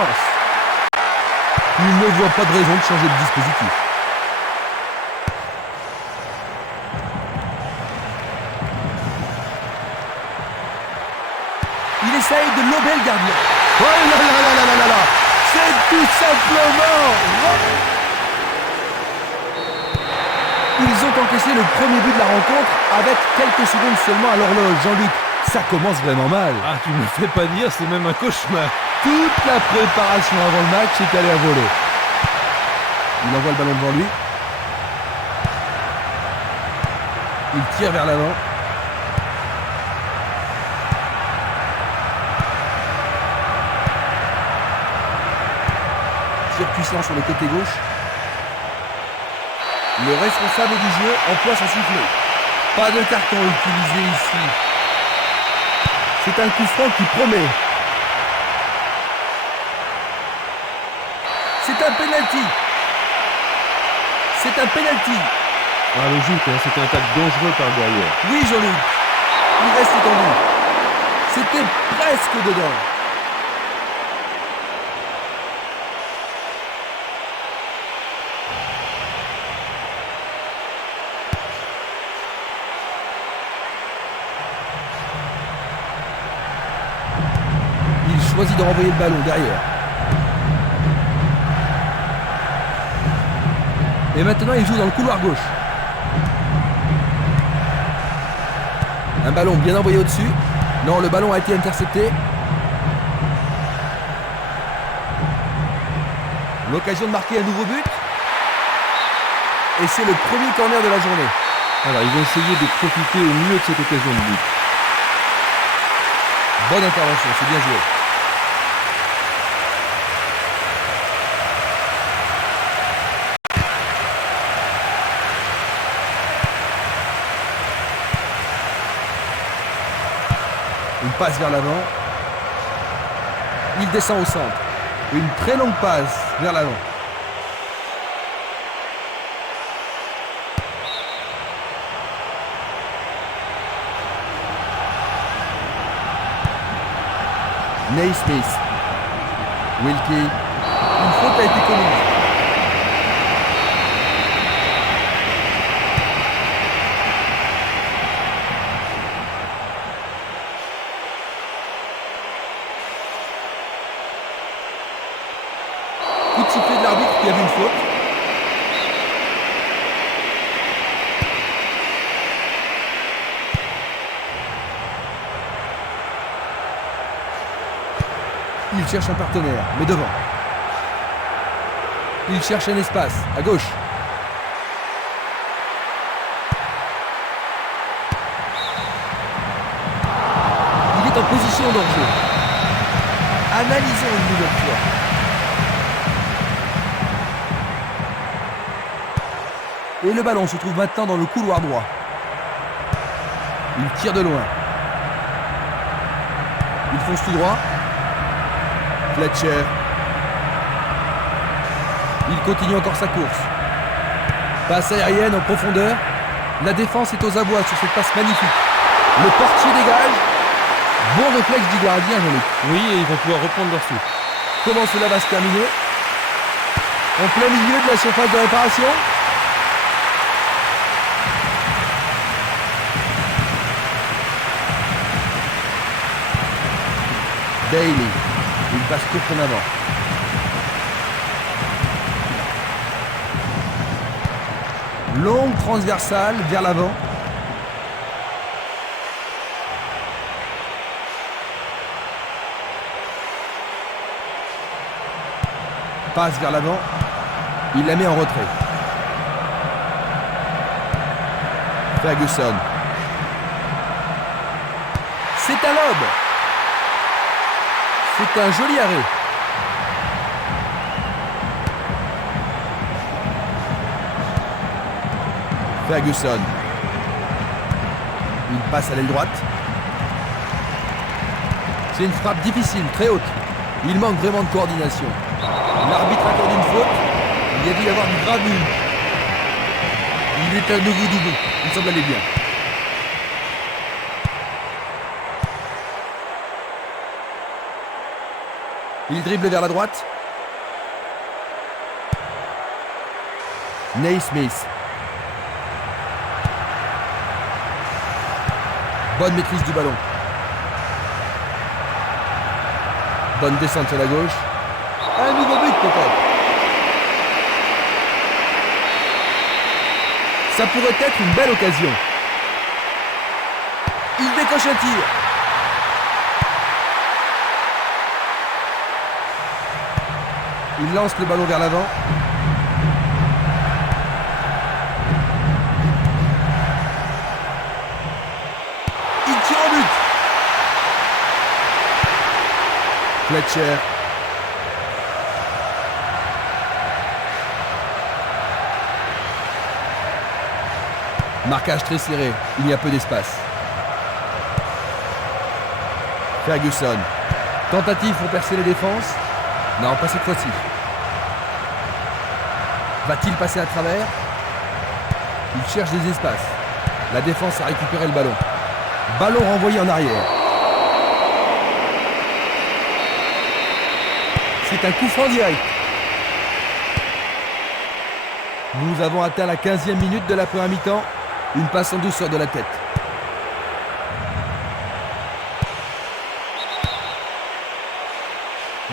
recommence. Il ne voit pas de raison de changer de dispositif. Il essaye de lober le gardien. Oh là là là là là là là! C'est tout simplement... Ils ont encaissé le premier but de la rencontre avec quelques secondes seulement à l'horloge. Jean-Luc, ça commence vraiment mal. Ah, tu me fais pas dire, c'est même un cauchemar. Toute la préparation avant le match est allée à voler. Il envoie le ballon devant lui. Il tire vers l'avant. Tir puissant sur le côté gauche. Le responsable du jeu emploie son sifflet. Pas de carton utilisé ici. C'est un coup franc qui promet. C'est un penalty. C'est un penalty. Ah, logique, hein, c'était un tacle dangereux par derrière. Oui, Jean-Luc. Il reste étendu. C'était presque dedans. Il choisit de renvoyer le ballon derrière. Et maintenant, il joue dans le couloir gauche. Un ballon bien envoyé au-dessus. Non, le ballon a été intercepté. L'occasion de marquer un nouveau but. Et c'est le premier corner de la journée. Alors, ils vont essayer de profiter au mieux de cette occasion de but. Bonne intervention, c'est bien joué. Une passe vers l'avant. Il descend au centre. Une très longue passe vers l'avant. Naismith. Wilkie. Une faute a été commise. Coup de sifflet de l'arbitre qui a vu une faute. Il cherche un partenaire, mais devant. Il cherche un espace, à gauche. Il est en position d'enjeu. Analysons une nouvelle fois. Et le ballon se trouve maintenant dans le couloir droit. Il tire de loin. Il fonce tout droit. Fletcher. Il continue encore sa course. Passe aérienne en profondeur. La défense est aux abois sur cette passe magnifique. Le portier dégage. Bon réflexe du gardien, Jean-Luc. Oui, et ils vont pouvoir reprendre leur souffle. Comment cela va se terminer? En plein milieu de la surface de réparation. Daly. Une passe courte en avant. Longue transversale vers l'avant. Passe vers l'avant. Il la met en retrait. Ferguson. C'est un lob. C'est un joli arrêt. Ferguson. Une passe à l'aile droite. C'est une frappe difficile, très haute. Il manque vraiment de coordination. L'arbitre accorde une faute. Il y a dû y avoir du gravure. Il est à nouveau debout. Il semble aller bien. Il dribble vers la droite. Naismith. Bonne maîtrise du ballon. Bonne descente sur la gauche. Un nouveau but peut-être. Ça pourrait être une belle occasion. Il décoche un tir. Il lance le ballon vers l'avant. Il tire au but. Fletcher. Marquage très serré. Il y a peu d'espace. Ferguson. Tentative pour percer les défenses. Non, pas cette fois-ci. Va-t-il passer à travers? Il cherche des espaces. La défense a récupéré le ballon. Ballon renvoyé en arrière. C'est un coup franc direct. Nous avons atteint la 15e minute de la première mi-temps. Une passe en douceur de la tête.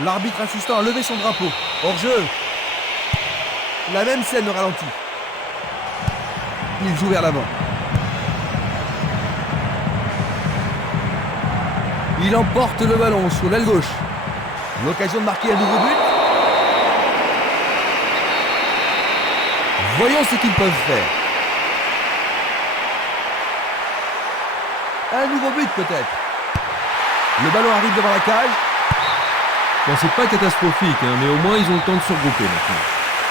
L'arbitre assistant a levé son drapeau. Hors-jeu. La même scène au ralenti. Il joue vers l'avant. Il emporte le ballon sur l'aile gauche. L'occasion de marquer un nouveau but. Voyons ce qu'ils peuvent faire. Un nouveau but peut-être. Le ballon arrive devant la cage. Bon, c'est pas catastrophique, hein, mais au moins ils ont le temps de se regrouper maintenant.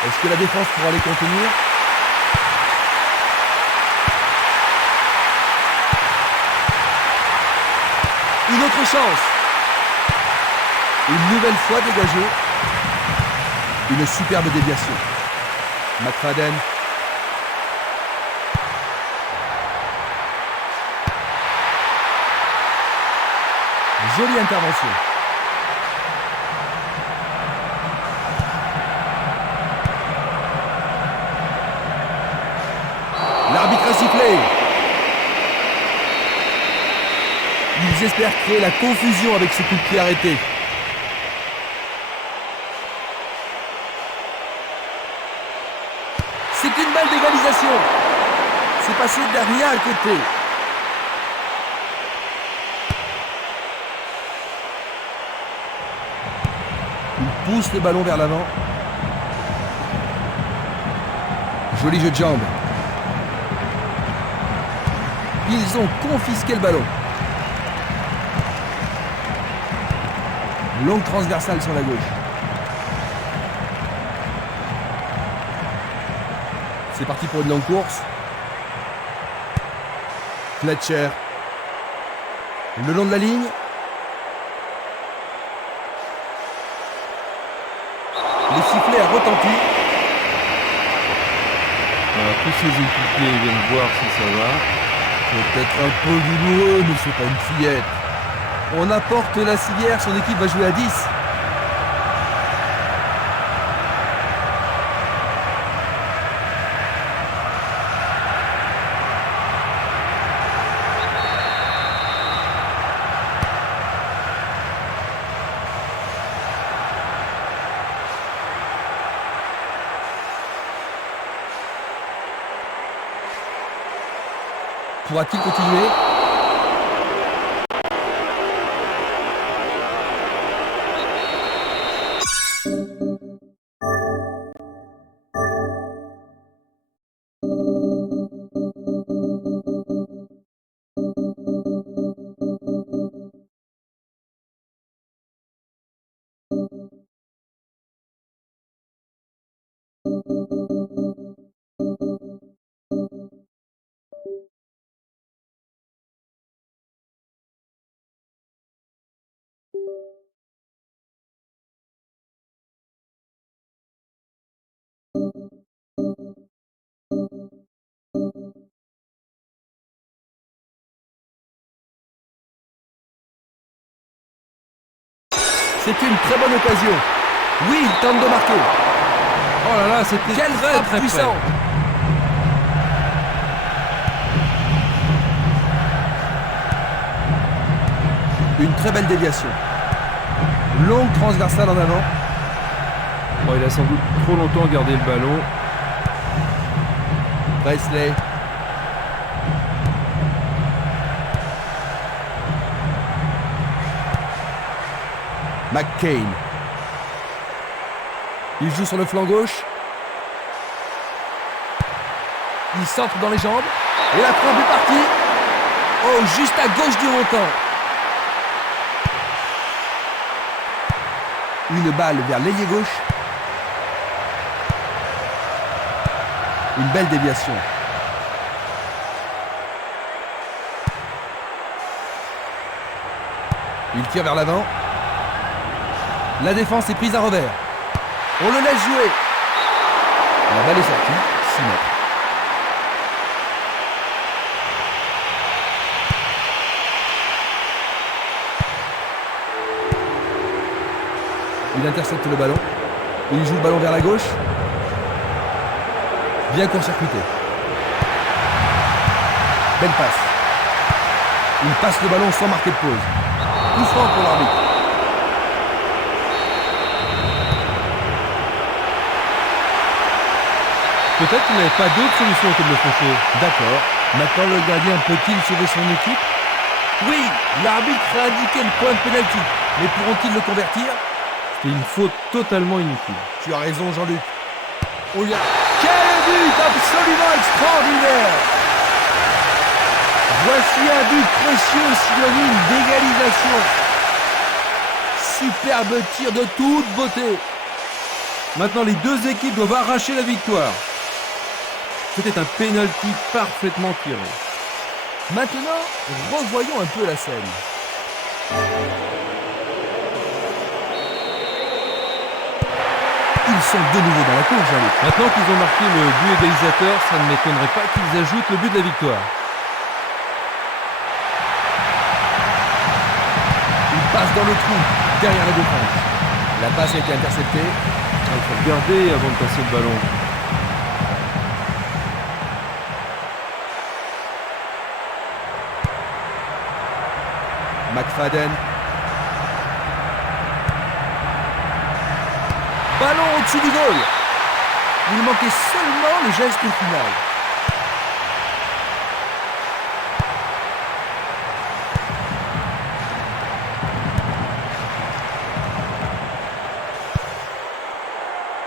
Est-ce que la défense pourra les contenir? Une autre chance. Une nouvelle fois dégagée. Une superbe déviation. McFadden. Jolie intervention. L'arbitre a sifflé. Ils espèrent créer la confusion avec ce coup de pied arrêté. C'est une balle d'égalisation. C'est passé derrière à côté. Il pousse le ballon vers l'avant. Joli jeu de jambes. Ils ont confisqué le ballon. Longue transversale sur la gauche. C'est parti pour une longue course. Fletcher. Le long de la ligne. Le sifflet a retenti. Alors, tous ces équipiers viennent voir si ça va. Peut-être un peu douloureux, mais c'est pas une fillette. On apporte la civière, son équipe va jouer à 10. Pourra-t-il continuer? C'est une très bonne occasion. Oui, il tente de marquer. Oh là là, c'était Quelle très frappe très puissante. près. Une très belle déviation. Longue transversale en avant. Bon, il a sans doute trop longtemps gardé le ballon. Presley. McCain. Il joue sur le flanc gauche. Il centre dans les jambes. Et la frappe est partie. Oh, juste à gauche du montant. Une balle vers l'ailier gauche. Une belle déviation. Il tire vers l'avant. La défense est prise à revers. On le laisse jouer. La balle est sortie. 6 mètres. Il intercepte le ballon. Il joue le ballon vers la gauche. Bien court-circuité. Belle passe. Il passe le ballon sans marquer de pause. Coup franc pour l'arbitre. Peut-être qu'il n'avait pas d'autre solution que de le faucher. D'accord. Maintenant, le gardien peut-il sauver son équipe? Oui, l'arbitre a indiqué le point de pénalty. Mais pourront-ils le convertir? C'était une faute totalement inutile. Tu as raison, Jean-Luc. Oh, quel but absolument extraordinaire! Voici un but précieux, synonyme d'égalisation. Superbe tir de toute beauté. Maintenant, les deux équipes doivent arracher la victoire. C'était un penalty parfaitement tiré. Maintenant, revoyons un peu la scène. Ils sont de nouveau dans la course, Jean-Luc. Maintenant qu'ils ont marqué le but égalisateur, ça ne m'étonnerait pas qu'ils ajoutent le but de la victoire. Il passe dans le trou, derrière la défense. La passe a été interceptée. Il faut regarder avant de passer le ballon. McFadden. Ballon au-dessus du goal. Il manquait seulement le geste final.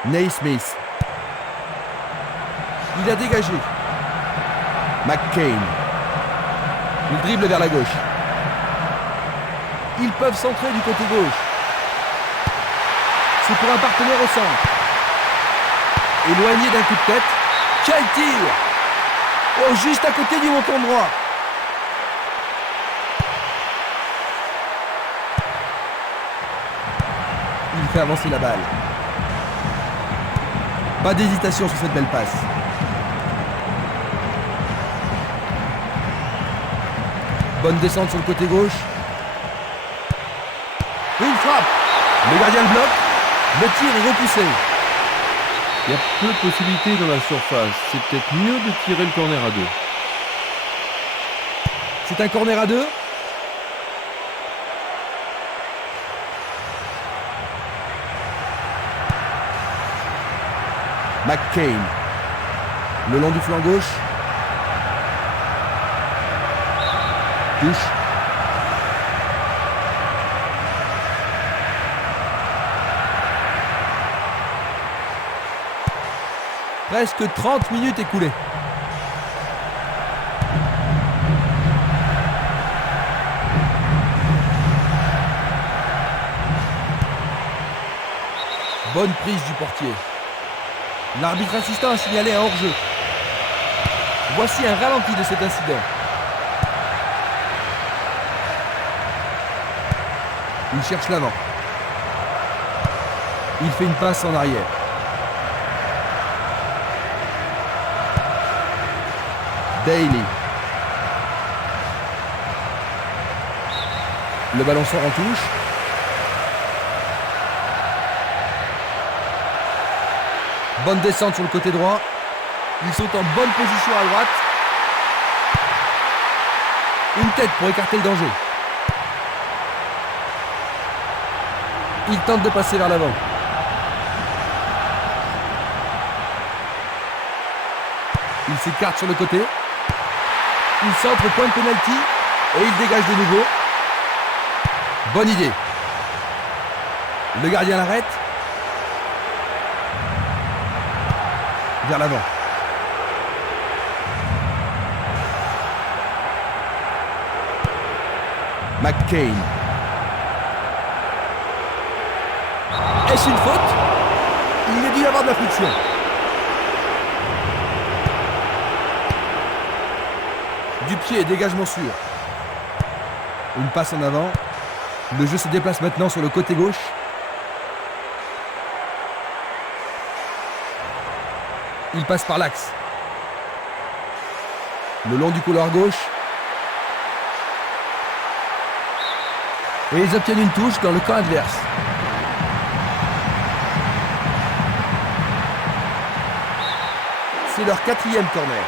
Naismith. Il a dégagé. McCain. Il dribble vers la gauche. Ils peuvent centrer du côté gauche. C'est pour un partenaire au centre. Éloigné d'un coup de tête. Quel tir! Oh, juste à côté du menton droit. Il fait avancer la balle. Pas d'hésitation sur cette belle passe. Bonne descente sur le côté gauche. Une frappe. Le gardien le bloque. Le tir est repoussé. Il y a peu de possibilités dans la surface. C'est peut-être mieux de tirer le corner à deux. C'est un corner à deux. McCain. Le long du flanc gauche. Touche. Presque 30 minutes écoulées. Bonne prise du portier. L'arbitre assistant a signalé un hors-jeu. Voici un ralenti de cet incident. Il cherche l'avant. Il fait une passe en arrière. Daly. Le ballon sort en touche. Bonne descente sur le côté droit. Ils sont en bonne position à droite. Une tête pour écarter le danger. Il tente de passer vers l'avant. Il s'écarte sur le côté. Il centre au point de pénalty et il dégage de nouveau. Bonne idée. Le gardien l'arrête. Vers l'avant. McCain. Est-ce une faute? Il a dû y avoir de la friction. Du pied, dégagement sûr. Une passe en avant. Le jeu se déplace maintenant sur le côté gauche. Il passe par l'axe. Le long du couloir gauche. Et ils obtiennent une touche dans le camp adverse. C'est leur 4e corner.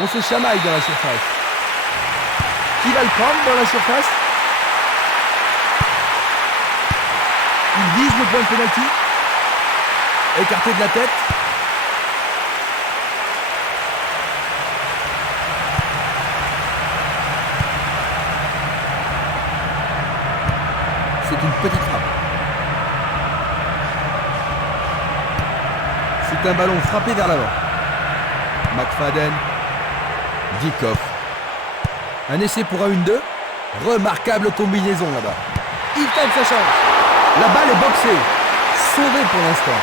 On se chamaille dans la surface. Qui va le prendre dans la surface? Il vise le point de pénalty. Écarté de la tête. C'est une petite frappe. C'est un ballon frappé vers l'avant. McFadden. Dikoff. Un essai pour un 1-2. Remarquable combinaison là-bas. Il tente sa chance. La balle est boxée. Sauvée pour l'instant.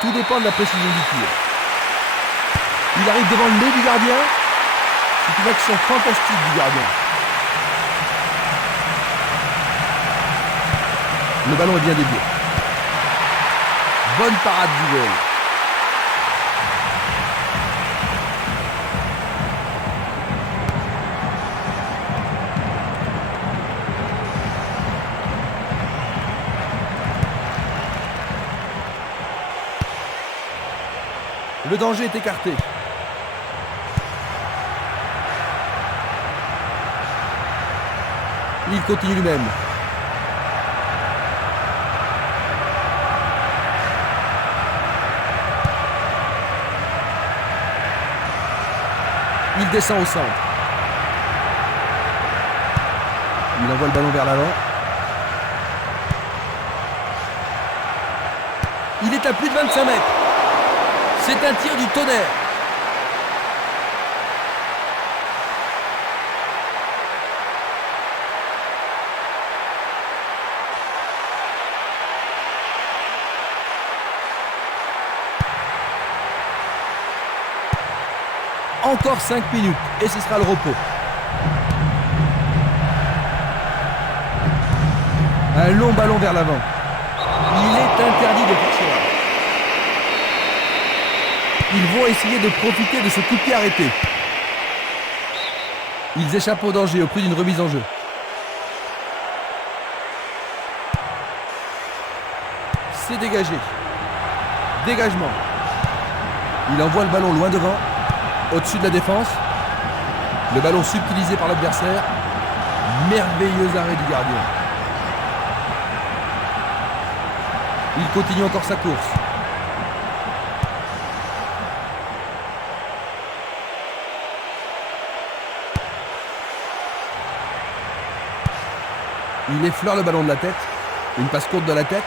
Tout dépend de la précision du tir. Il arrive devant le nez du gardien. C'est une action fantastique du gardien. Le ballon est bien dévié. Bonne parade du goal. Le danger est écarté. Il continue lui-même. Il descend au centre. Il envoie le ballon vers l'avant. Il est à plus de 25 mètres. C'est un tir du tonnerre. Encore 5 minutes et ce sera le repos. Un long ballon vers l'avant. Il est interdit de faire cela. Ils vont essayer de profiter de ce coup de pied arrêté. Ils échappent au danger au prix d'une remise en jeu. C'est dégagé. Dégagement. Il envoie le ballon loin devant. Au-dessus de la défense. Le ballon subtilisé par l'adversaire. Merveilleux arrêt du gardien. Il continue encore sa course. Il effleure le ballon de la tête. Une passe courte de la tête.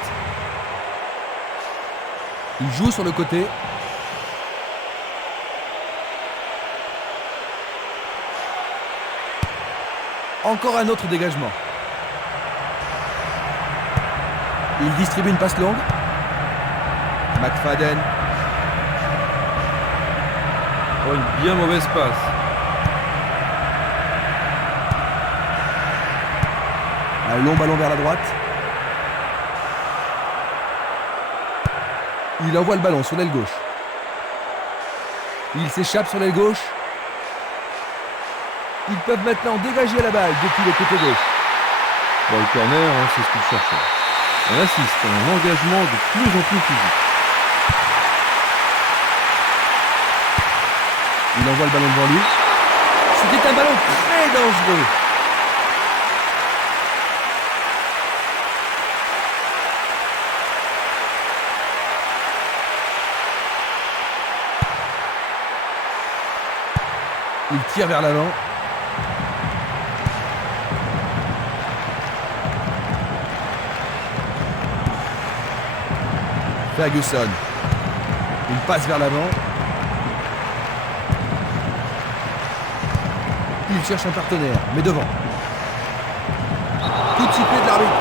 Il joue sur le côté. Encore un autre dégagement. Il distribue une passe longue. McFadden. Oh, une bien mauvaise passe. Un long ballon vers la droite. Il envoie le ballon sur l'aile gauche. Il s'échappe sur l'aile gauche. Ils peuvent maintenant dégager la balle depuis le côté gauche. Bon, le corner, hein, c'est ce qu'il cherchait. On assiste à un engagement de plus en plus physique. Il envoie le ballon devant lui. C'était un ballon très dangereux. Il tire vers l'avant. Ferguson. Une passe vers l'avant. Il cherche un partenaire, mais devant. Coup de sifflet de l'arbitre.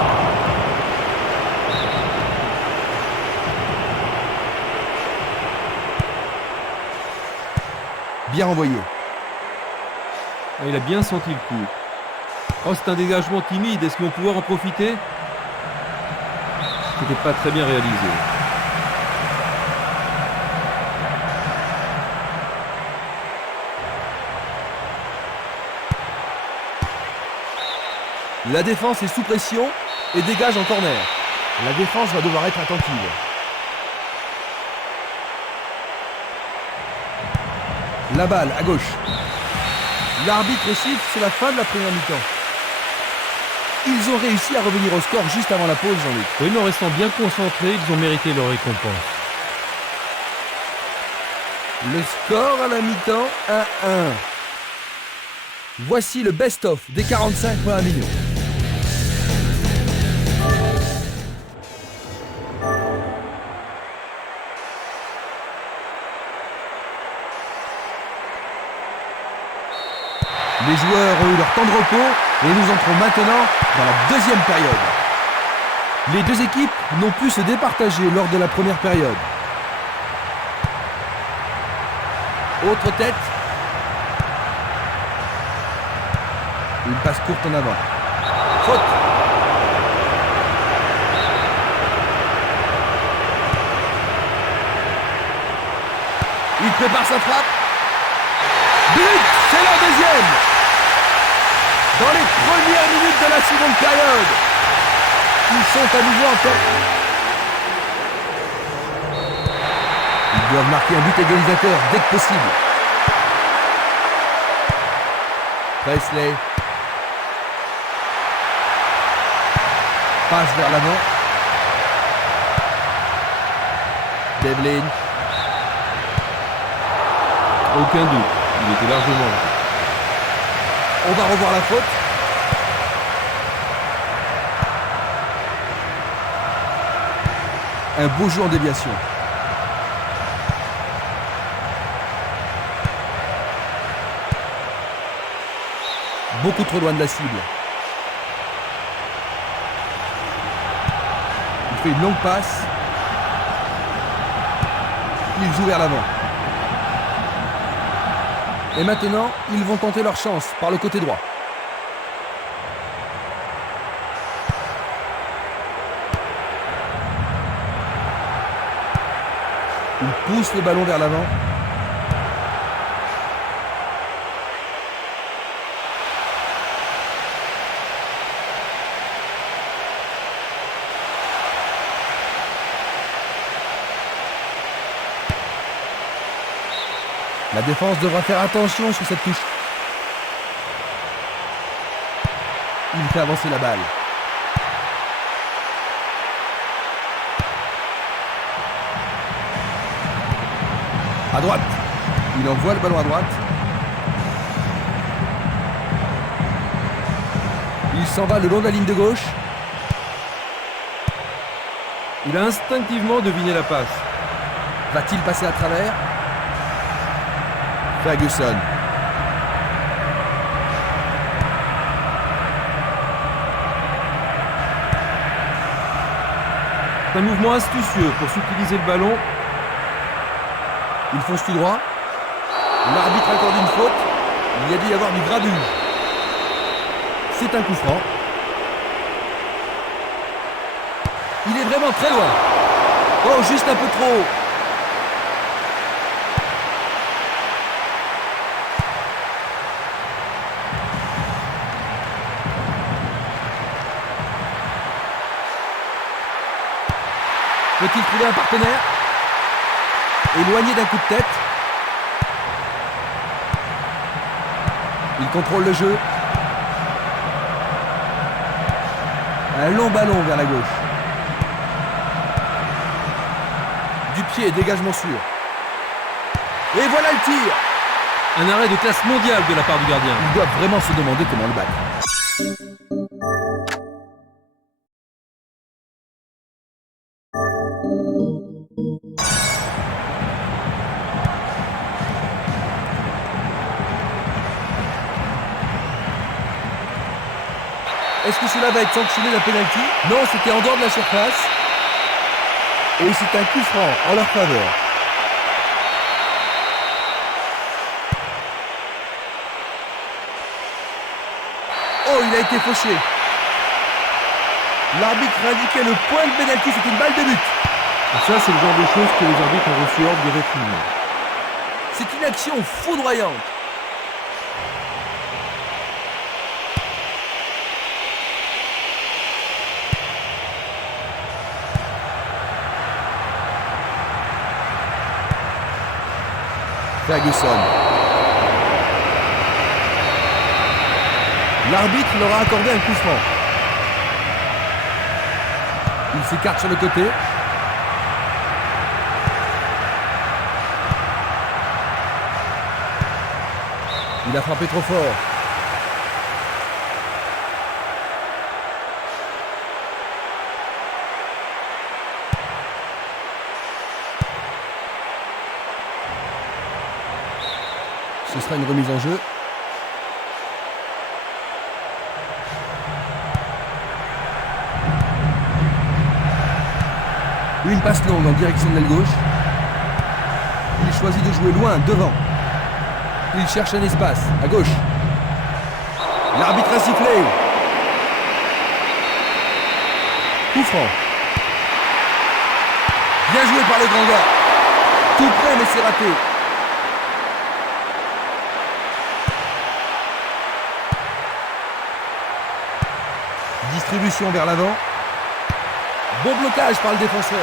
Bien renvoyé. Il a bien senti le coup. Oh, c'est un dégagement timide. Est-ce qu'ils vont pouvoir en profiter? C'était pas très bien réalisé. La défense est sous pression et dégage en corner. La défense va devoir être attentive. La balle à gauche. L'arbitre siffle, c'est la fin de la première mi-temps. Ils ont réussi à revenir au score juste avant la pause, Jean-Luc. Oui, mais en restant bien concentrés, ils ont mérité leur récompense. Le score à la mi-temps, 1-1. Voici le best-of des 45 premières minutes. Les joueurs ont eu leur temps de repos et nous entrons maintenant dans la deuxième période. Les deux équipes n'ont pu se départager lors de la première période. Autre tête. Une passe courte en avant. Faute. Il prépare sa frappe. But, c'est leur deuxième. Dans les premières minutes de la seconde période, ils sont à nouveau en tête. Ils doivent marquer un but égalisateur dès que possible. Presley. Passe vers l'avant. Devlin. Aucun doute, il était largement là. On va revoir la faute. Un beau jeu en déviation. Beaucoup trop loin de la cible. Il fait une longue passe. Il joue vers l'avant. Et maintenant, ils vont tenter leur chance par le côté droit. Ils poussent le ballon vers l'avant. La défense devra faire attention sur cette touche. Il fait avancer la balle. À droite. Il envoie le ballon à droite. Il s'en va le long de la ligne de gauche. Il a instinctivement deviné la passe. Va-t-il passer à travers? Ferguson. C'est un mouvement astucieux pour s'utiliser le ballon. Il fonce tout droit. L'arbitre accorde une faute. Il y a dû y avoir du grabuge. C'est un coup franc. Il est vraiment très loin. Oh, juste un peu trop haut. Peut-il trouver un partenaire? Éloigné d'un coup de tête. Il contrôle le jeu. Un long ballon vers la gauche. Du pied, dégagement sûr. Et voilà le tir. Un arrêt de classe mondiale de la part du gardien. Il doit vraiment se demander comment le battre. Est-ce que cela va être sanctionné d'un penalty? Non, c'était en dehors de la surface. Et c'est un coup franc en leur faveur. Oh, il a été fauché. L'arbitre indiquait le point de pénalty, c'est une balle de but. Et ça, c'est le genre de choses que les arbitres ont reçu ordre de réprimer. C'est une action foudroyante. Ferguson. L'arbitre leur a accordé un coup franc. Il s'écarte sur le côté. Il a frappé trop fort. Ce sera une remise en jeu. Une passe longue en direction de l'aile gauche. Il choisit de jouer loin, devant. Il cherche un espace, à gauche. L'arbitre a sifflé. Coup franc. Bien joué par le grand gars. Tout près, mais c'est raté. Distribution vers l'avant. Bon blocage par le défenseur.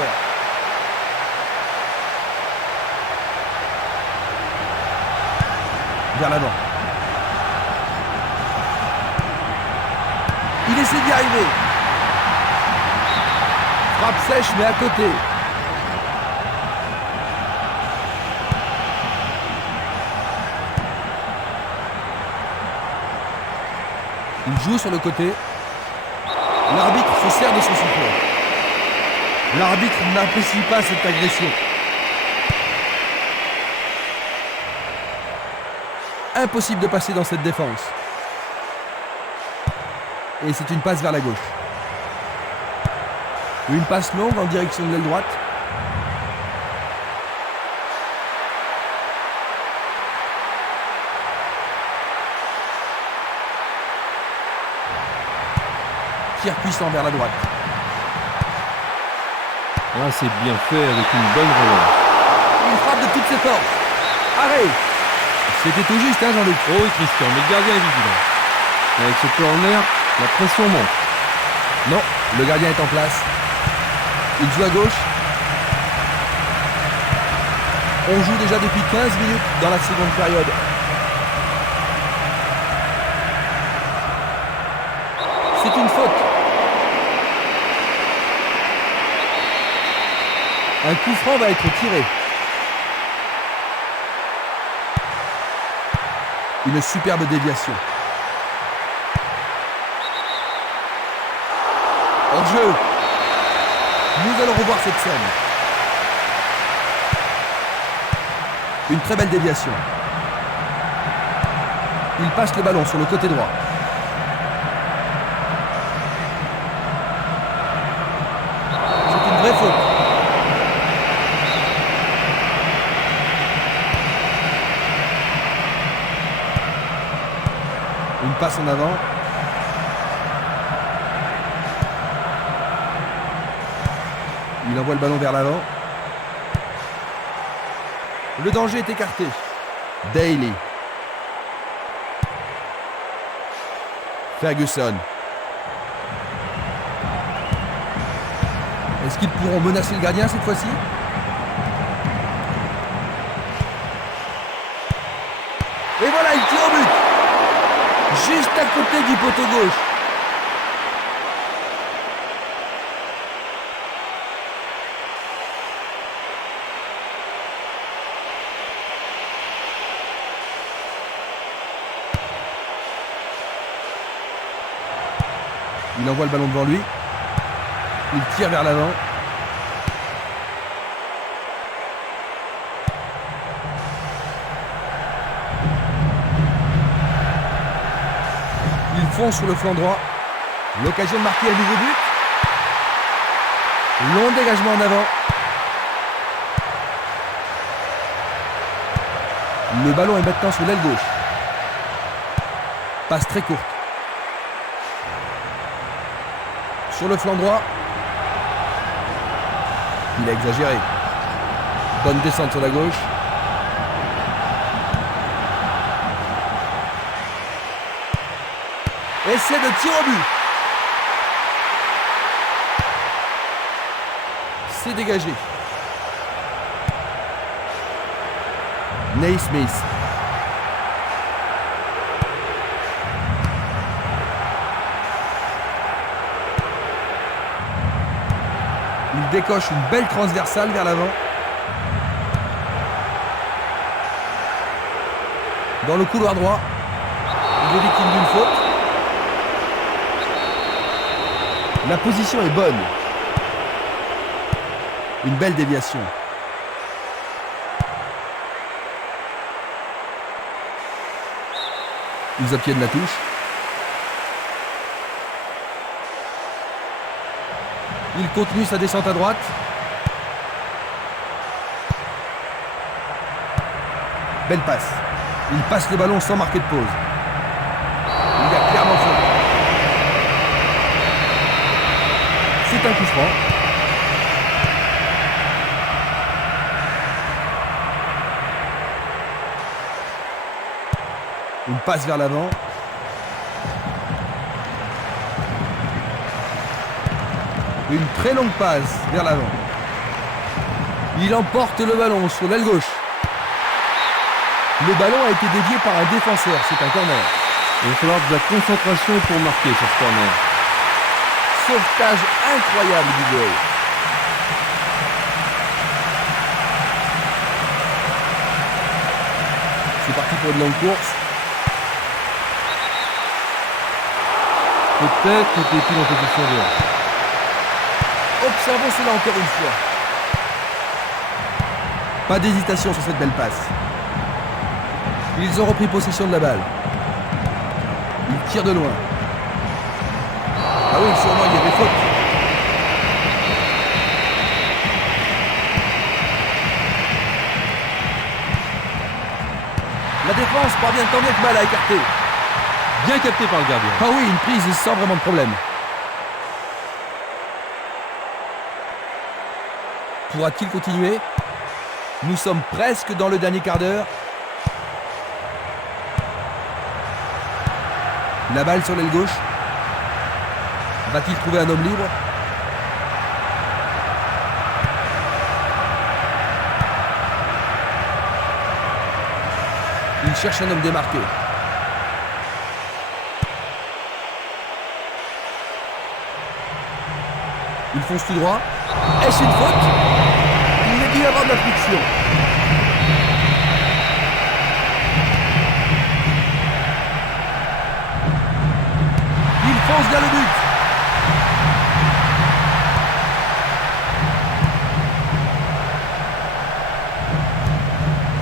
Vers l'avant. Il essaie d'y arriver. Frappe sèche mais à côté. Il joue sur le côté. L'arbitre se sert de son sifflet. L'arbitre n'apprécie pas cette agression. Impossible de passer dans cette défense. Et c'est une passe vers la gauche. Une passe longue en direction de l'aile droite. Tir puissant vers la droite. Ah, c'est bien fait avec une bonne relance. Il frappe de toutes ses forces. Arrêt. C'était tout juste, hein, Jean-Luc? Oh oui, Christian, mais le gardien est vigilant. Avec ce corner, la pression monte. Non, le gardien est en place. Il joue à gauche. On joue déjà depuis 15 minutes dans la seconde période. C'est une faute. Un coup franc va être tiré. Une superbe déviation. En jeu. Nous allons revoir cette scène. Une très belle déviation. Il passe le ballon sur le côté droit. C'est une vraie faute. Une passe en avant. Il envoie le ballon vers l'avant. Le danger est écarté. Daly. Ferguson. Est-ce qu'ils pourront menacer le gardien cette fois-ci? Et voilà, il tire au but. Juste à côté du poteau gauche. Il envoie le ballon devant lui. Il tire vers l'avant. Il fonce sur le flanc droit. L'occasion de marquer un nouveau but. Long dégagement en avant. Le ballon est maintenant sur l'aile gauche. Passe très courte. Sur le flanc droit. Il a exagéré. Bonne descente sur la gauche. Essai de tir au but. C'est dégagé. Naismith. Il décoche une belle transversale vers l'avant. Dans le couloir droit. Il est victime d'une faute. La position est bonne. Une belle déviation. Ils obtiennent la touche. Il continue sa descente à droite. Belle passe. Il passe le ballon sans marquer de pause. Il a clairement faute. C'est un coup franc. Une passe vers l'avant. Une très longue passe vers l'avant. Il emporte le ballon sur l'aile gauche. Le ballon a été dévié par un défenseur. C'est un corner. Il va falloir de la concentration pour marquer sur ce corner. Sauvetage incroyable du goal. C'est parti pour une longue course. Peut-être était-il en position de. Observons cela encore une fois. Pas d'hésitation sur cette belle passe. Ils ont repris possession de la balle. Ils tirent de loin. Ah oui, sûrement il y avait faute. La défense parvient tant bien que mal à écarter. Bien capté par le gardien. Ah oui, une prise sans vraiment de problème. Pourra-t-il continuer? Nous sommes presque dans le dernier quart d'heure. La balle sur l'aile gauche. Va-t-il trouver un homme libre? Il cherche un homme démarqué. Il fonce tout droit. Est-ce une faute? Il a dû y avoir de la friction. Il fonce vers le but.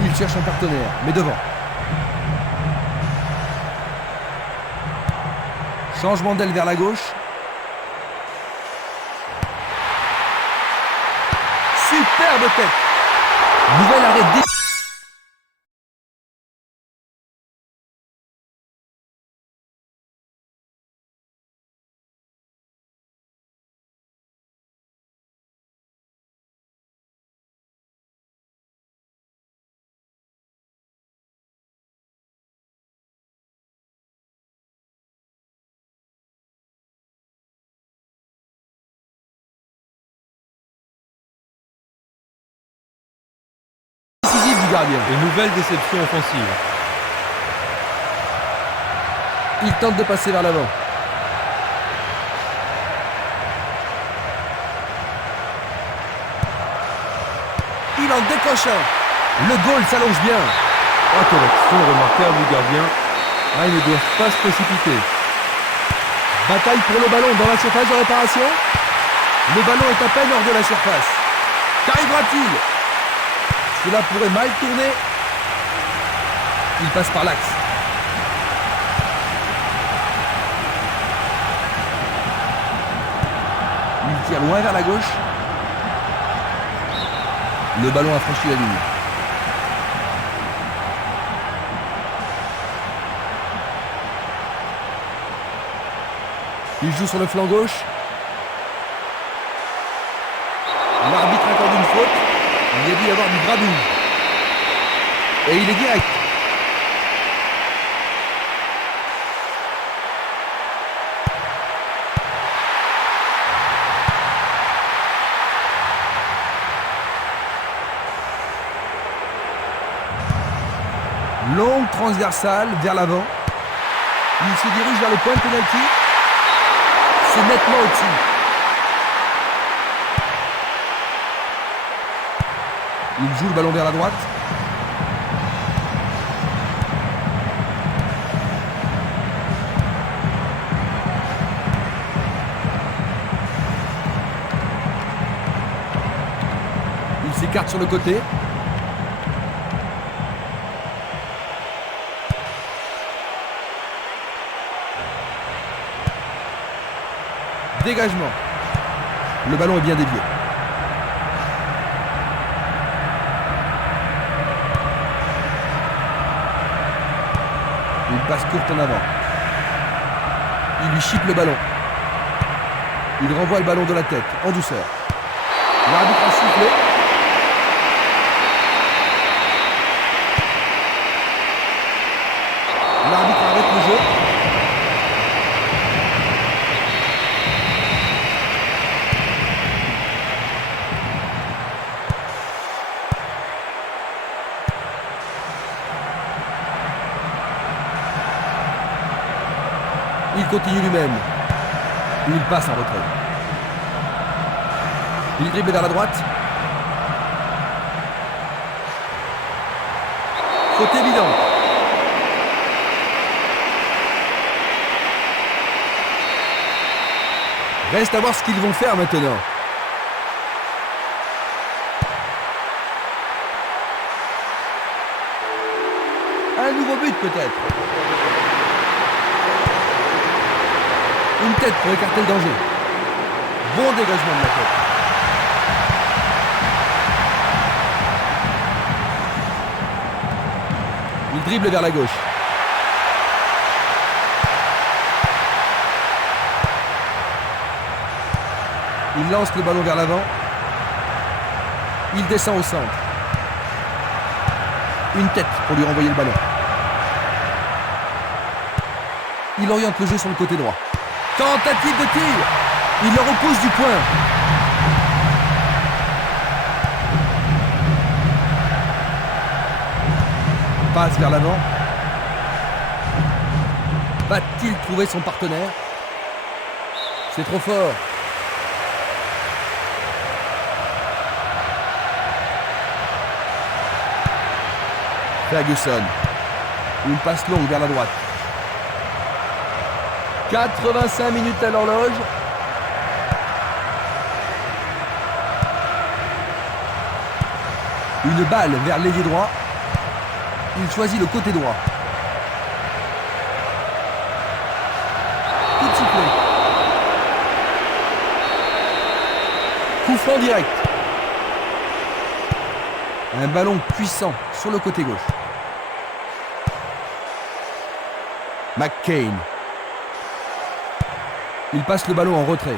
Il cherche un partenaire, mais devant. Changement d'aile vers la gauche. Superbe tête. Nouvel arrêt. gardien. Et nouvelle déception offensive. Il tente de passer vers l'avant. Il en décroche un. Le goal s'allonge bien. Oh, quelle action remarquable du gardien. Ah, ils ne doivent pas se précipiter. Bataille pour le ballon dans la surface de réparation. Le ballon est à peine hors de la surface. Qu'arrivera-t-il? Cela pourrait mal tourner. Il passe par l'axe. Il tire loin vers la gauche. Le ballon a franchi la ligne. Il joue sur le flanc gauche. L'arbitre accorde une faute. Il y a dû y avoir du bradouille. Et il est direct. Longue transversale vers l'avant. Il se dirige vers le point de pénalty. C'est nettement au-dessus. Il joue le ballon vers la droite. Il s'écarte sur le côté. Dégagement. Le ballon est bien dévié. Une passe courte en avant. Il lui chipe le ballon. Il renvoie le ballon de la tête, en douceur. L'arbitre a sifflé. L'arbitre arrête le jeu. Il continue lui-même. Il passe en retrait. Il dribble vers la droite. Faute évidente. Reste à voir ce qu'ils vont faire maintenant. Un nouveau but peut-être. Une tête pour écarter le danger. Bon dégagement de la tête. Il dribble vers la gauche. Il lance le ballon vers l'avant. Il descend au centre. Une tête pour lui renvoyer le ballon. Il oriente le jeu sur le côté droit. Tentative de tir. Il le repousse du point. Passe vers l'avant. Va-t-il trouver son partenaire? C'est trop fort. Ferguson. Une passe longue vers la droite. 85 minutes à l'horloge. Une balle vers l'ailier droit. Il choisit le côté droit. Coup de sifflet. Coup franc direct. Un ballon puissant sur le côté gauche. McCain. Il passe le ballon en retrait.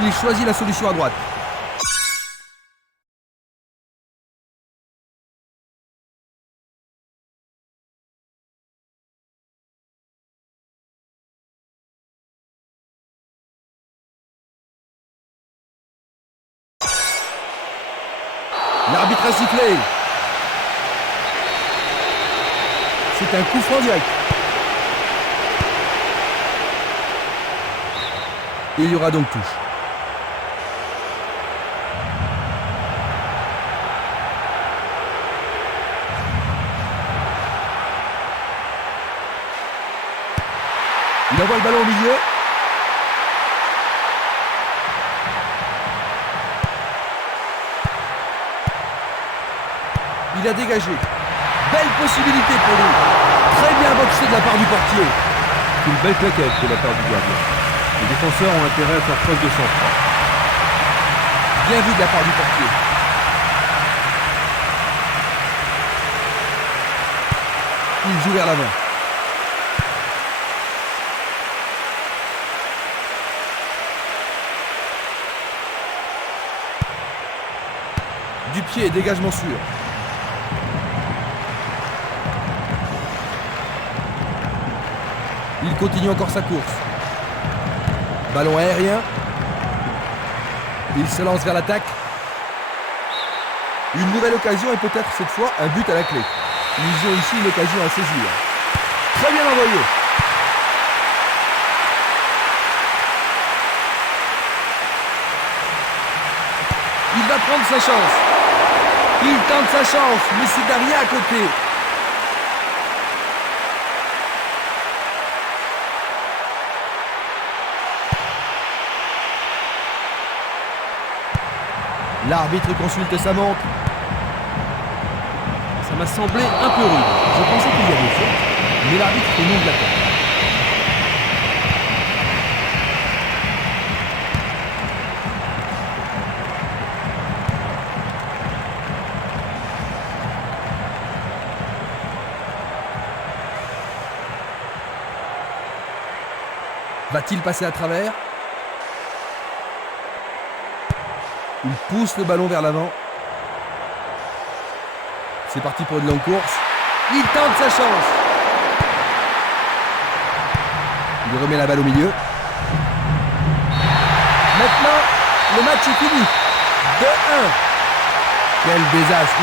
Il choisit la solution à droite. L'arbitre a sifflé. C'est un coup franc direct. Il y aura donc touche. Il envoie le ballon au milieu. Il a dégagé. Belle possibilité pour lui. Très bien boxé de la part du portier. Une belle claquette de la part du gardien. Les défenseurs ont intérêt à faire preuve de sang-froid. Bien vu de la part du portier. Il joue vers l'avant. Du pied, dégagement sûr. Il continue encore sa course. Ballon aérien. Il se lance vers l'attaque. Une nouvelle occasion et peut-être cette fois un but à la clé. Ils ont ici une occasion à saisir. Très bien envoyé. Il va prendre sa chance. Il tente sa chance, mais c'est derrière à côté. L'arbitre consulte sa montre. Ça m'a semblé un peu rude. Je pensais qu'il y avait faute, mais l'arbitre est non de la tête. Va-t-il passer à travers? Il pousse le ballon vers l'avant. C'est parti pour une longue course. Il tente sa chance. Il remet la balle au milieu. Maintenant, le match est fini. 2-1. Quel désastre.